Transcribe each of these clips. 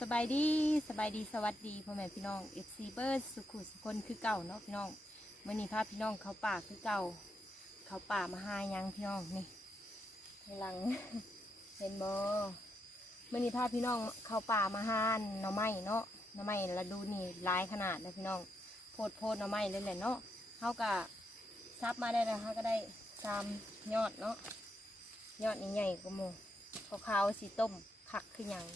สบายดีสบายดีสวัสดีพ่อแม่พี่น้องเอฟซีเบิร์ดสุขุสุคนคือเก่าเนาะพี่น้องเมื่อนี้พาพี่น้องเขาป่าคือเก่า เขาป่ามาหายังพี่น้องนี่ข้างหลังเห็นบ่เมื่อนี้พาพี่น้องเขาป่ามาหาหน่อไม้เนาะหน่อไม้ละดูนี่หลายขนาดนะพี่น้องโพดโพดหน่อไม้เลยแหละเนาะเขาก็ซับมาได้แล้วเขาก็ได้ตามยอดเนาะยอดใหญ่ๆก็โมขาวๆสีต้มคักคือหยัง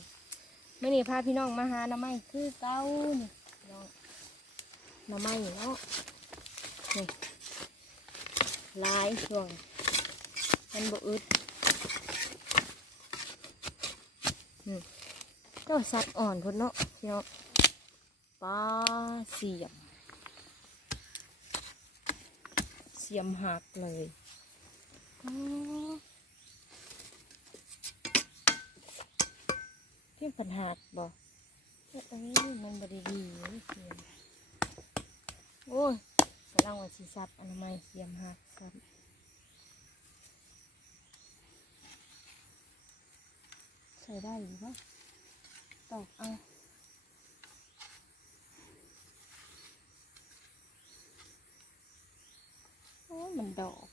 มื่อนี้พาพี่น้องมาหาหน้ำไม้คือเก้านี่น้องหน้ำไม้เนาะนี่ลายช่วงมันบอึดเจ้าสัตว์อ่อนพุ่นเนาะพี่น้องปลาเสียม เสียมหักเลยอ๋อ พียงปัญหาบ่เอ้ยมันบไดีดีเสียมโอ้ยกำลังว่าสิซับอนามัยเสียมหักซับใส่ได้หรือยู่ปะตอกเอาโอ้ยมันดอก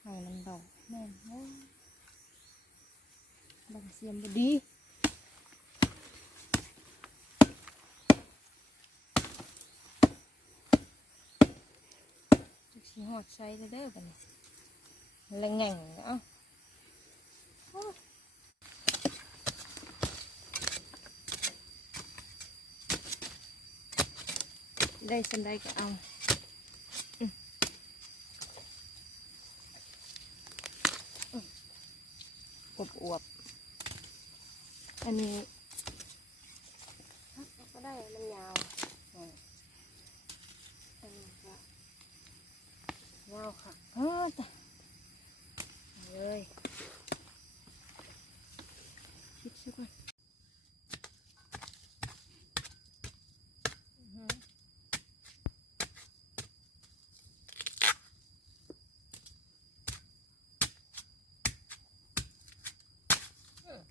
ให้มันดอกแม่นโอ้ยบังเสียมบดี สิหอดใช้เด้อบัดนี้ละแง่งเอ้าโอ้ยได้สันได้ก็เอาอืมอืมอวบอวบๆอันนี้ฮักก็ได้มันยาวอืมอันนี้ก็ ว้าว ค่ะเออจ้ะเลยคิดสักวันอือหืออืม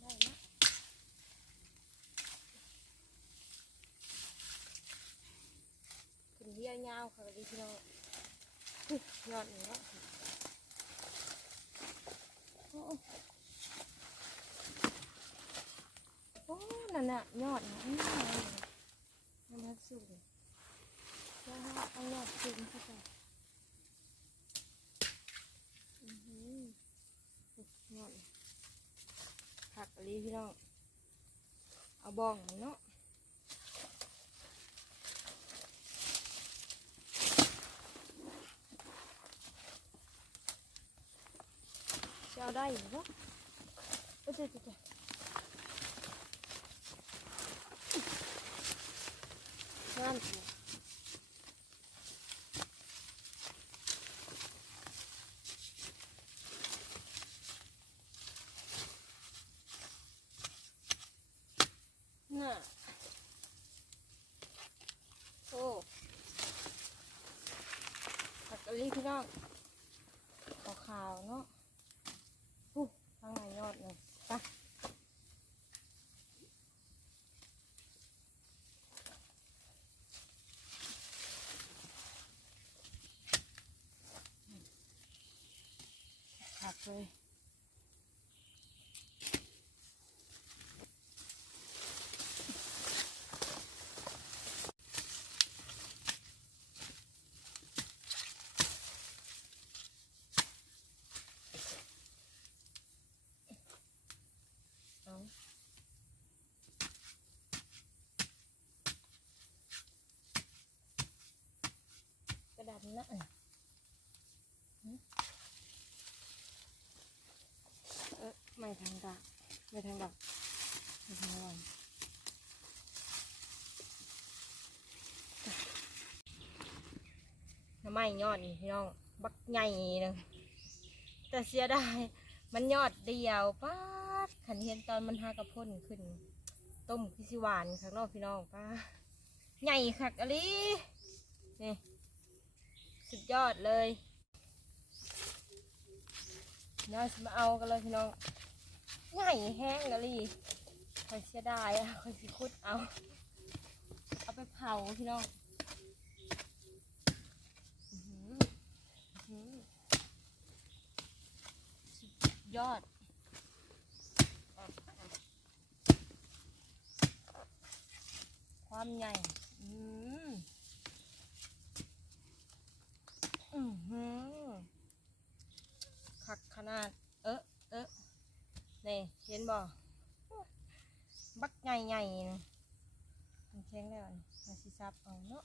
ได้นะขึ้นเยาวค่ะพี่น้องยอดนี่เนาะโอ้โอ้นั่นน่ะยอดนะนี่อะไรเนี่ยมันสุดเลยแล้วเอายอดจริงเข้าไปอือหือยอดผักอะไรพี่น้อง เอาบ้องเนาะ เอาได้อยู่ปะเอ้ยเจ๊เจ๊เจ๊งามจังน่ะโอ้ผักกะหรี่พี่น้องขาวๆเนาะางในยอดเลยไปขับเลย ดาษนะเออไม่ทางดักไม่ทางดักไม่ทางวันน้ำไม้ยอดนี่พี่น้อง บักใหญ่นึงแต่เสียดายมันยอดเดียวป้าขันเห็นตอนมันหากระพ่นขึ้น ต้มพิซิหวานข้างนอกพี่น้องป้าใหญ่คักอะลีนี่ สุดยอดเลยเดี๋ยจะมาเอากันเลยพี่น้องใหญ่แห้งอะลีคอยเสียดายอะคอยสิคุดเอา เอาไปเผาพี่น้องสุดยอดความใหญ่ อืม อือหือคักขนาด เอ๊ะเอ๊ะนี่เห็นบ่บักใหญ่ใหญ่นะมันแข็งแล้วอันมาสิซับเอาเนาะ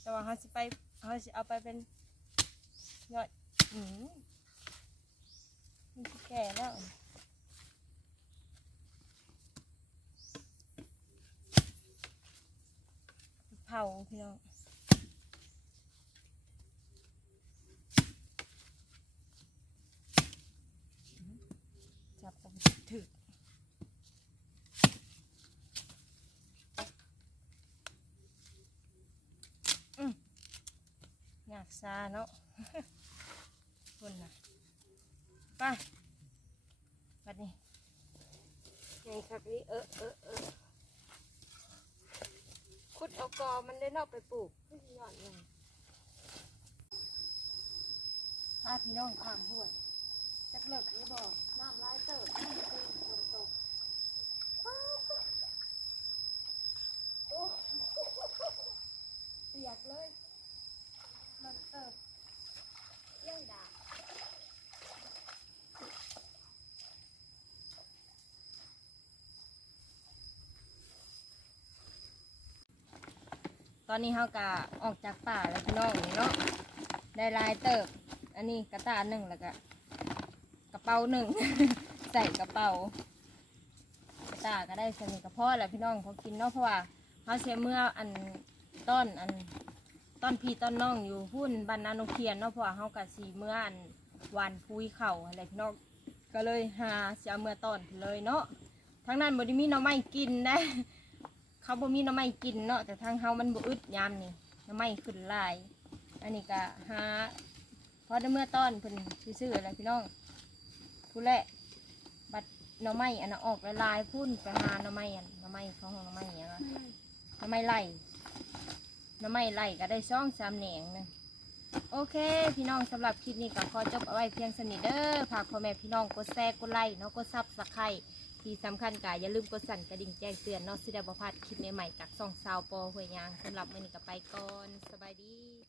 แต่ว่าเขาสิไปเขาสิเอาไปเป็นยอดอืมมันสิแก่แล้ว เผาพี่น้องจับตรงถึกอืมอยากซาเนาะคนน่ะไปบัดนี้ไงครับนี่เออเออเออ ขุดเอากอมันได้นอกไปปลูกขึ้นยอดเลยพาพี่น้องข้ามห้วยจักเลิกหรือบ่น้ำลายเติบน้ำตื้นฝนตกเปียกเลย มันเติบเยี่ยงดา ตอนนี้เฮากะออกจากป่าแล้วพี่น้องนี่เนาะได้ลายเติบ อันนี้กระตาหนึ่งแล้วก็กระเป๋าหนึ่ง ใส่กระเป๋ากระตาก็ได้สนิทกับพ่อแหละพี่น้องเขากินเนาะเพราะว่าเขาเสียเมื่ออันต้นอันต้นพี่ต้นน้องอยู่หุ้นบรรณานุเคียนเนาะเพราะว่าเขากะสีเมื่ออันหวานพุยเข่าอะไรพี่น้องก็เลยหาเสียเมื่อต้นเลยเนาะทั้งนั้นบไดิมีหน้ำไม้กินได้ เขาบ่มีหน้ำไม้กินเนาะแต่ทางเฮามันบ่อึดยามนี่หน้ำไม้ขึ้นหลาย อันนี้ก็หาเพอได้เมื่อต้อนเพิ่นซื้อๆอะไรพี่น้องผู้แหละบัดหน่อไม้อันน่ะออกละลายพุ่นไปหาหน่อไม้อันหน่อไม้เขาของหน่อไม้อย่างอะหน่อไม้ไล่หน่อไม้ไล่ก็ได้ช่องสามแหนงหนึง โอเค พี่น้องสำหรับคลิปนี้ก็ขอจบเอาไว้เพียงสนิทเด้อฝากพ่อแม่พี่น้องกดแชร์กดไลค์เนาะกดซับสไครต์ ที่สำคัญก็อย่าลืมกดสั่นกระดิ่งแจ้งเตือนเนอกสิไดาบพลาดคลิปใหม่ๆจากซองซาวปอหวยยางสำหรับมื้อนี้ก็ไปก่อนสบายดี